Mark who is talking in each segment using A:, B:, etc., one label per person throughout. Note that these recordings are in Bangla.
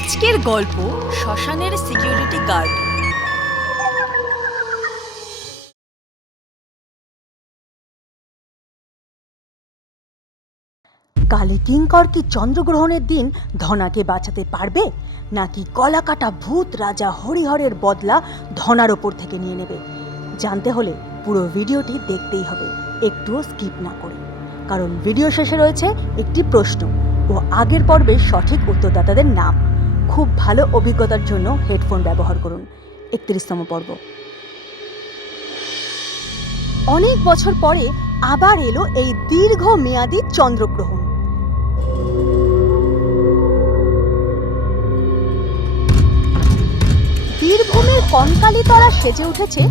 A: আজকের গল্প শ্মশানের সিকিউরিটি গার্ড।
B: কালী কিঙ্কর কি চন্দ্রগ্রহণের দিন ধনাকে বাঁচাতে পারবে? নাকি কলাকাটা ভূত রাজা হরিহরের বদলা ধনার ওপর থেকে নিয়ে নেবে? জানতে হলে পুরো ভিডিওটি দেখতেই হবে, একটুও স্কিপ না করে। কারণ ভিডিও শেষে রয়েছে একটি প্রশ্ন ও আগের পর্বের সঠিক উত্তরদাতাদের নাম। খুব ভালো অভিজ্ঞতার জন্য হেডফোন ব্যবহার করুন। একত্রিশতম পর্ব। অনেক বছর পরে আবার এলো এই দীর্ঘ মেয়াদী চন্দ্রগ্রহণ বীরভূমের কনকালীতলা সেজে উঠেছে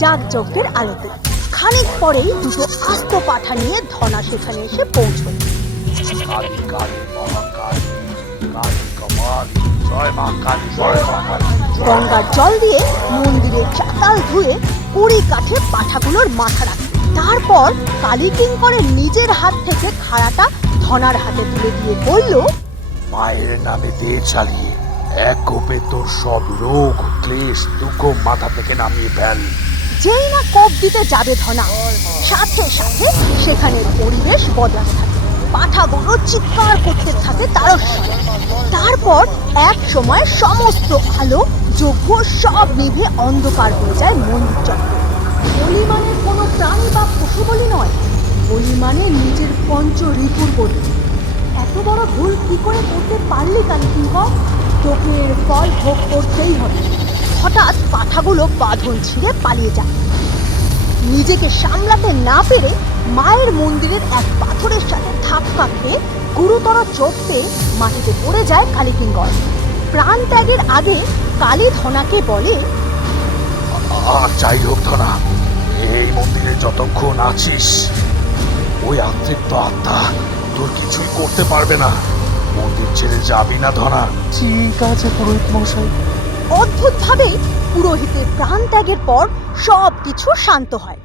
B: জাগযজ্ঞের আলোতে। খানিক পরেই দুটো আস্ত পাঠা নিয়ে ধনা সেখানে এসে পৌঁছল। গঙ্গার জল দিয়ে মন্দিরের চাতাল ধুয়ে কুড়ি কাঠে পাঠাগুলোর মাথা রাখে। তারপর কালী নিজের হাত থেকে খাড়াটা ধনার হাতে তুলে দিয়ে বলল
C: মায়ের নামে দিয়ে চালিয়ে এক কোপে তোর সব রোগ ক্লেশ দুঃখ মাথা থেকে নামিয়ে ফেল।
B: যেই না কোপ দিতে যাবে ধনা সাথে সাথে সেখানের পরিবেশ বদলাতে থাকে। পাঠাগুলো চিৎকার করতে থাকে তারস্বরে। তারপর এক সময় সমস্ত আলো, যজ্ঞ সব নিভে অন্ধকার হয়ে যায় মন্দির চত্বর বলি মানে কোনো প্রাণী বা পশু বলি নয়, বলি মানে নিজের পঞ্চ ঋতুর বলি। এত বড় ভুল কি করে করতে পারলি কালিকিঙ্কর তোকে এর ফল ভোগ করতেই হবে। হঠাৎ পাঠাগুলো বাঁধন ছিঁড়ে পালিয়ে যায়। নিজেকে সামলাতে না পেরে মায়ের মন্দিরের এক পাথরের সাথে ধাক্কা খেয়ে গুরুতর চোট পেয়ে মাটিতে পড়ে যায় কালীকিঙ্কর প্রাণ ত্যাগের আগে কালী ধনাকে বলে
C: আর যাই হোক ধনা এই মন্দিরে যতক্ষণ আছিস ওই আত্মিক আত্মা তোর কিছুই করতে পারবে না। মন্দির ছেড়ে যাবি না ধনা। ঠিক আছে পুরোহিত মশাই
B: অদ্ভুতভাবে পুরোহিতের প্রাণ ত্যাগের পর সব কিছু শান্ত হয়।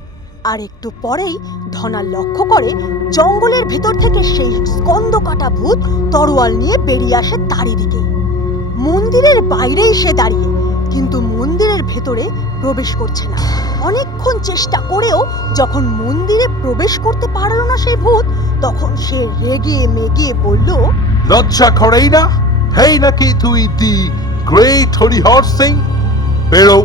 B: আর একটু পরেই ধনা লক্ষ্য করে জঙ্গলের ভেতর থেকে সেই স্কন্দ কাটা ভূত তরোয়াল নিয়ে বেরিয়ে আসে তারই দিকে মন্দিরের বাইরেই সে দাঁড়িয়ে, কিন্তু মন্দিরের ভেতরে প্রবেশ করছে না। অনেকক্ষণ চেষ্টা করেও যখন মন্দিরে প্রবেশ করতে পারল না সেই ভূত, তখন সে রেগে মেগে বলল,
C: লজ্জা করেই না? হেই নাকি তুই দি গ্রেট হরিহর সিং? বেরো,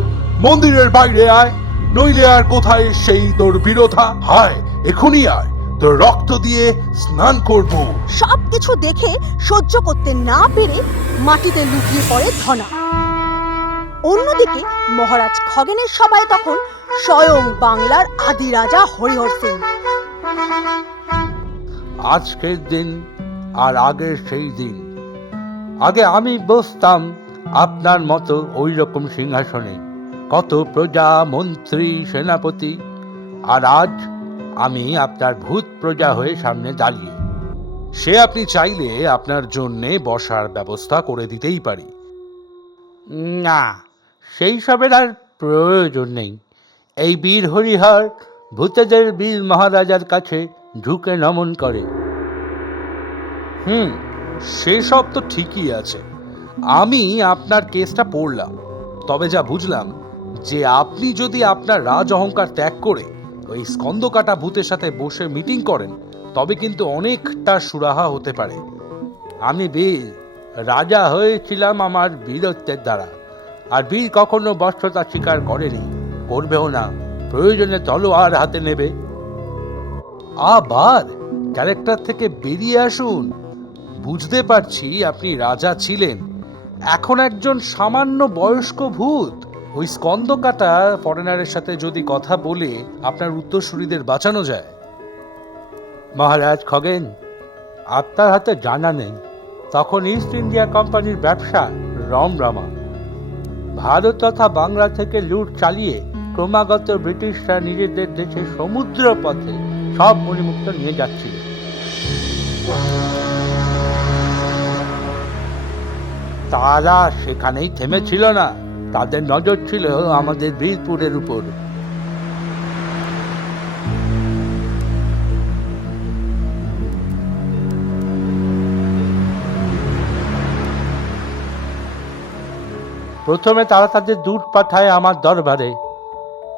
C: মন্দিরের বাইরে আয়। নইলে আর কোথায় সেই তোর বিরোধা? হায় এখনই আয়। তোর রক্ত দিয়ে স্নান করব।
B: সবকিছু দেখে সহ্য করতে না পেরে মাটিতে লুকিয়ে পড়ে ধনা। অন্যদিকে মহারাজ খগেনের সভায় তখন স্বয়ং বাংলার আদি রাজা হরিহর সিং
D: আজকের দিন আর আগের সেই দিন। আগে আমি বসতাম আপনার মতো ওই রকম সিংহাসনে। কত প্রজা মন্ত্রী, সেনাপতি। আর আজ আমি আপনার ভূত প্রজা হয়ে সামনে দাঁড়িয়ে।
C: সে আপনি চাইলে আপনার জন্যে বসার ব্যবস্থা করে দিতেই পারি।
D: না, সেই সবের আর প্রয়োজন নেই। এই বীর হরিহর ভূতেদের বীর মহারাজার কাছে ঝুঁকে নমন করে।
C: হুম সেসব তো ঠিকই আছে। আমি আপনার কেসটা পড়লাম, তবে যা বুঝলাম যে আপনি যদি আপনার রাজ অহংকার ত্যাগ করে ওই স্কন্দকাটা ভূতের সাথে বসে মিটিং করেন, তবে কিন্তু অনেকটা সুরাহা হতে পারে।
D: আমি বীর, রাজা হয়েছিলাম আমার বীরত্বের দ্বারা, আর বীর কখনো বস্ত্রতা স্বীকার করেনি। করবেও না, প্রয়োজনে তলোয়ার হাতে নেবে।
C: আবার ক্যারেক্টার থেকে বেরিয়ে আসুন। বুঝতে পারছি আপনি রাজা ছিলেন। এখন একজন সামান্য বয়স্ক ভূত। ওই স্কন্দকাটা ফরেনারের সাথে যদি কথা বলে, আপনার উত্তরসূরিদের বাঁচানো যায়।
D: মহারাজ খগেন, আত্মার হাতে জানা নেই। তখন ইস্ট ইন্ডিয়া কোম্পানির ব্যবসা রমরমা। ভারত তথা বাংলা থেকে লুট চালিয়ে ক্রমাগত ব্রিটিশরা নিজেদের দেশে সমুদ্র পথে সব মণিমুক্ত নিয়ে যাচ্ছিল। তারা সেখানেই থেমেছিল না। তাদের নজর ছিল আমাদের বীরপুরের উপর। প্রথমে তারা তাদের দূর পাঠায় আমার দরবারে।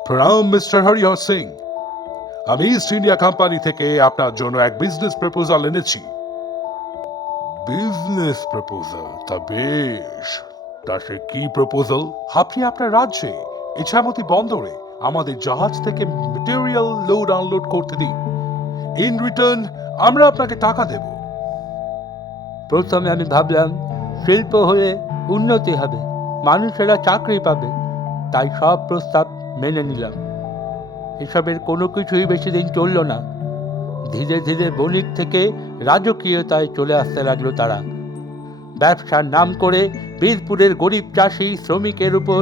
C: প্রণাম মিস্টার হরিহর সিং। আমি ইস্ট ইন্ডিয়া কোম্পানি থেকে আপনার জন্য এক বিজনেস প্রপোজাল এনেছি। বিজনেস প্রপোজাল তা বেশ। তা সে কি প্রপোজাল আপনি আপনার রাজ্যে, ইছামতি বন্দরে আমাদের জাহাজ থেকে মেটেরিয়াল লোড আনলোড করতে দিন। ইন রিটার্ন আমরা আপনাকে টাকা দেব।
D: প্রথমে আমি ভাবলাম, শিল্প হয়ে উন্নতি হবে, মানুষেরা চাকরি পাবে, তাই সব প্রস্তাব মেনে নিলাম। এসবের কোনো কিছুই বেশি দিন চলল না। ধীরে ধীরে বণিক থেকে রাজকীয়তায় চলে আসতে লাগল তারা। ব্যবসার নাম করে বীরপুরের গরিব চাষি শ্রমিকের উপর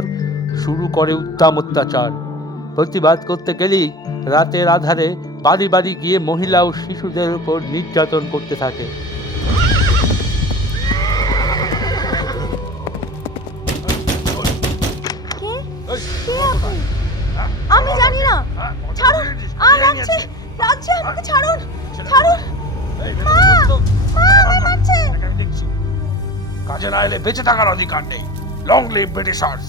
D: শুরু করে উত্তম অত্যাচার। প্রতিবাদ করতে গেলেই রাতের আধারে বাড়ি বাড়ি গিয়ে মহিলা ও শিশুদের উপর নির্যাতন করতে থাকে।
B: আমি জানি না। ছাড়ুন। আর আমাকে ছাড়ুন। ছাড়ুন। মা! মা
C: কাজে না এলে বেঁচে থাকার অধিকার নেই। লং লিভ ব্রিটিশার্স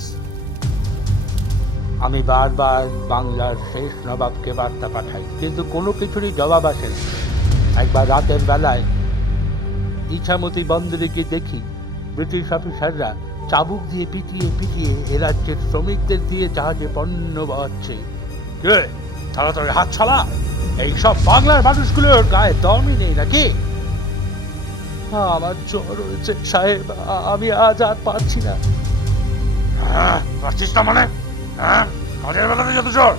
D: আমি বারবার বাংলার শেষ নবাবকে বার্তা পাঠাই কিন্তু কোনো কিছুরই জবাব আসে না। একবার রাতের বেলায় ইছামতি বন্দরে গিয়ে দেখি ব্রিটিশ অফিসাররা চাবুক দিয়ে পিটিয়ে পিটিয়ে এ রাজ্যের শ্রমিকদের দিয়ে জাহাজে পণ্য
C: কে? তাড়াতাড়ি হাত ছাড়া! এইসব বাংলার মানুষগুলোর গায়ে দমই নেই নাকি?
D: আমার জ্বর হয়েছে সাহেব আমি আজ আর পারছি না।
C: হ্যাঁ পারছিস না মানে? হ্যাঁ কাজের বেলাতে যত জোর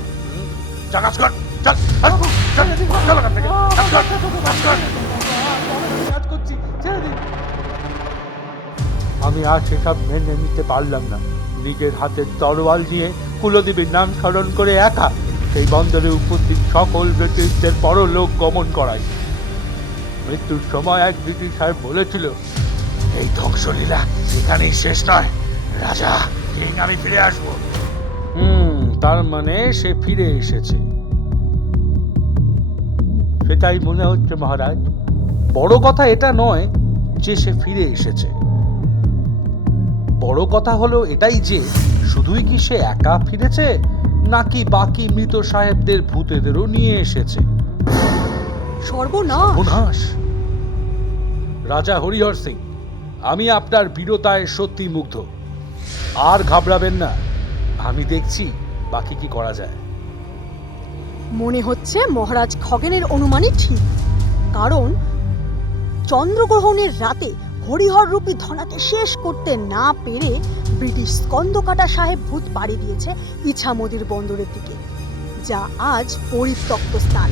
C: যা কাজ কর চল চল, চল, চল থেকে কাজ কর, কাজ কর।
D: কাজ করছি ছেড়ে দিন। আমি আর সেসব মেনে নিতে পারলাম না। নিজের হাতের তরোয়াল দিয়ে কুলদেবীর নাম স্মরণ করে একা সেই বন্দরে উপস্থিত সকল ব্রিটিশদের পরলোক গমন করাই। মৃত্যুর সময় এক ব্রিটিশ সাহেব বলেছিল,
C: এই ধ্বংসলীলা এখানেই শেষ নয়। রাজা কিং আমি ফিরে আসব? হুম, তার মানে সে ফিরে এসেছে।
D: সেটাই মনে হচ্ছে মহারাজ।
C: বড় কথা এটা নয় যে সে ফিরে এসেছে। বড় কথা হলো এটাই যে, শুধুই কি সে একা ফিরেছে, নাকি বাকি মৃত সাহেবদের ভূতেদেরও নিয়ে এসেছে?
B: সর্বনাশ।
C: রাজা হরিহর সিং আমি আপনার বীরতায় সত্যি মুগ্ধ। আর ঘাবড়াবেন না। আমি দেখছি বাকি কি করা যায়।
B: মনে হচ্ছে মহারাজ খগেনের অনুমানই ঠিক। কারণ চন্দ্রগ্রহণের রাতে হরিহর রূপী ধনাকে শেষ করতে না পেরে ব্রিটিশ স্কন্দকাটা সাহেব ভূত পাড়ি দিয়েছে ইছামতির বন্দরের দিকে যা আজ পরিত্যক্ত স্থান।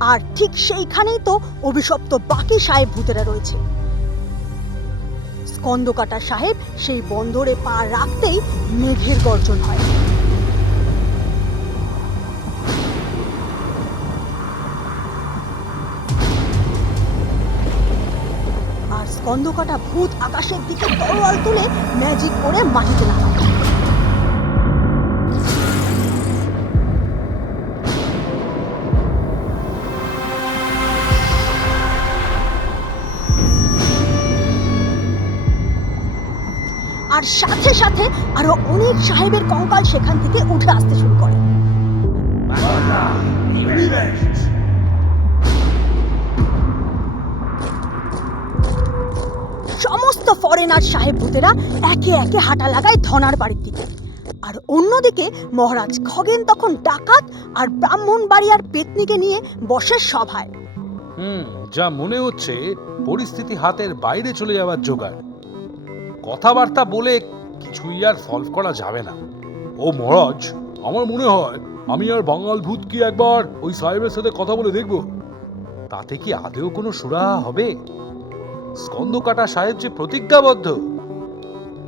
B: আর ঠিক সেইখানেই তো অভিশপ্ত বাকি সাহেব ভূতেরা রয়েছে। স্কন্দকাটা সাহেব সেই বন্দরে পা রাখতেই মেঘের গর্জন হয়। আর স্কন্দকাটা ভূত আকাশের দিকে তরোয়াল তুলে ম্যাজিক করে মাটিতে নামায়। আর সাথে সাথে আরও অনেক সাহেবের কঙ্কাল সেখান থেকে উঠে আসতে শুরু করে। সমস্ত ফরেনার সাহেব ভূতেরা একে একে হাঁটা লাগায় ধনার বাড়ির দিকে। আর অন্যদিকে মহারাজ খগেন তখন ডাকাত আর ব্রাহ্মণ বাড়িয়ার পেতনিকে নিয়ে বসে সভায়।
C: হুম, যা মনে হচ্ছে পরিস্থিতি হাতের বাইরে চলে যাওয়ার জোগাড়। কথাবার্তা বলে কিছুই আর সলভ করা যাবে না। ও মহারাজ, আমার মনে হয় আমি আর বাঙাল ভূত কি একবার ওই সাহেবের সাথে কথা বলে দেখব? তাতে কি আদেও কোনো সুরাহা হবে? স্কন্দকাটা সাহেব যে প্রতিজ্ঞাবদ্ধ,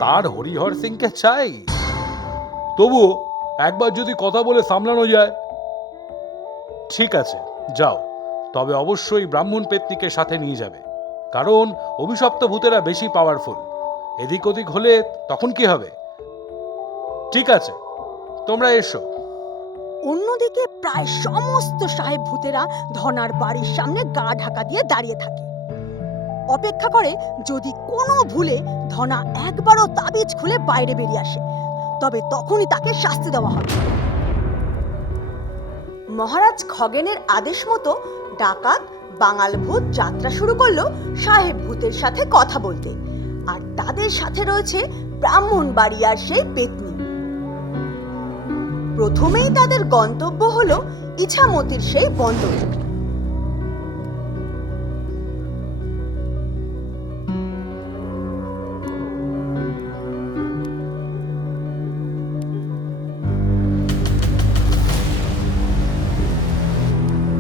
C: তার হরিহর সিংকে চাই। তবুও একবার যদি কথা বলে সামলানো যায়। ঠিক আছে, যাও, তবে অবশ্যই ব্রাহ্মণ পেতনিকে সাথে নিয়ে যাবে, কারণ অভিশপ্ত ভূতেরা বেশি পাওয়ারফুল এদিক ওদিক হলে তখন কি হবে? ঠিক আছে, তোমরা এসো।
B: অন্যদিকে প্রায় সমস্ত সাহেব ভূতেরা ধনার বাড়ির সামনে গা ঢাকা দিয়ে দাঁড়িয়ে থাকে। অপেক্ষা করে যদি কোনো ভুলে ধনা একবারও তাবিজ খুলে বাইরে বেরিয়ে আসে, তবে তখনই তাকে শাস্তি দেওয়া হবে। মহারাজ খগেনের আদেশ মতো ডাকাত, বাঙাল ভূত যাত্রা শুরু করল সাহেব ভূতের সাথে কথা বলতে। আর তাদের সাথে রয়েছে ব্রাহ্মণ বাড়িয়ার সেই পেতনি। প্রথমেই তাদের গন্তব্য হলো ইছামতির সেই বন্দর।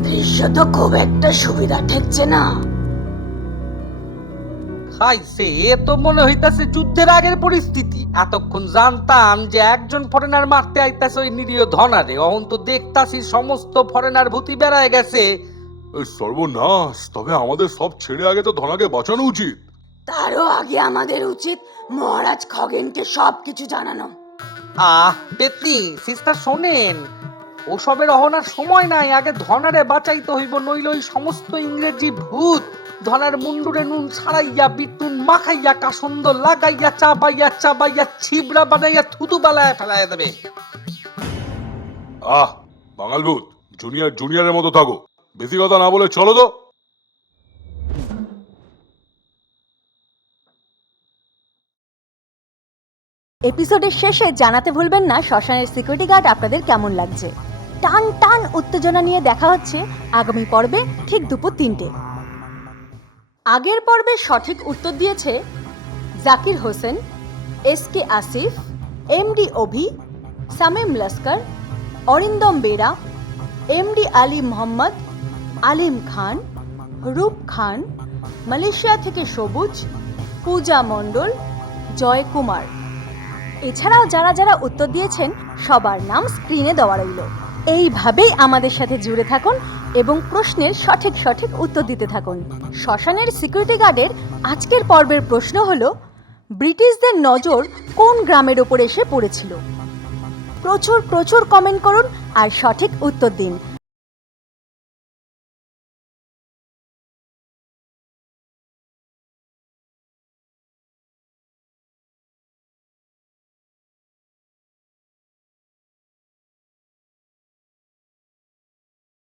B: দৃশ্য তো খুব একটা সুবিধা ঠেকছে না।
C: খাইছে এ তো মনে হইতাছে যুদ্ধের আগের পরিস্থিতি। এতক্ষণ জানতাম যে একজন ফরেনার মারতে আইতাছে ওই নিরীহ ধনারে। অহন তো দেখতাছি সমস্ত ফরেনার ভূতি বেড়ায় গেছে।
E: এই সর্বনাশ তবে আমাদের সব ছেড়ে আগে তো ধনাকে বাঁচানো উচিত।
B: তারও আগে আমাদের উচিত মহারাজ খগেনকে সবকিছু জানানো।
C: আহ পেতনি সিস্টার শোনেন ওসবের অহনার সময় নাই আগে ধনারে বাঁচাইতে হইব নইল ওই সমস্ত ইংরেজি ভূত ধনার মুন্ডুরে নুন ছাড়াইয়া বিটুন মাখাইয়া কাসন্দ লাগাইয়া চাবাইয়া চাবাইয়া ছিবড়া বানাইয়া থুতু বালায় ফেলাইয়া দেবে।
E: আহ বাঙাল ভূত জুনিয়র জুনিয়রের মতো থাকো। বেশি কথা না বলে চলো তো।
B: এপিসোডের শেষে জানাতে ভুলবেন না শ্মশানের সিকিউরিটি গার্ড আপনাদের কেমন লাগছে? টান টান উত্তেজনা নিয়ে দেখা হচ্ছে আগামী পর্বে ঠিক দুপুর তিনটে। আগের পর্বে সঠিক উত্তর দিয়েছে Zakir Hossain, S K Asif, M D Abhi, Samim Laskar, Arindam Bera, M D Ali Mohammad, Alim Khan, Roop Khan, Malaysia থেকে সবুজ, পূজা মণ্ডল, জয় কুমার। এছাড়াও যারা যারা উত্তর দিয়েছেন, সবার নাম স্ক্রিনে দেওয়া রইল। এইভাবেই আমাদের সাথে জুড়ে থাকুন এবং প্রশ্নের সঠিক সঠিক উত্তর দিতে থাকুন। শ্মশানের সিকিউরিটি গার্ডের আজকের পর্বের প্রশ্ন হল, ব্রিটিশদের নজর কোন গ্রামের ওপর এসে পড়েছিল? প্রচুর প্রচুর কমেন্ট করুন আর সঠিক উত্তর দিন।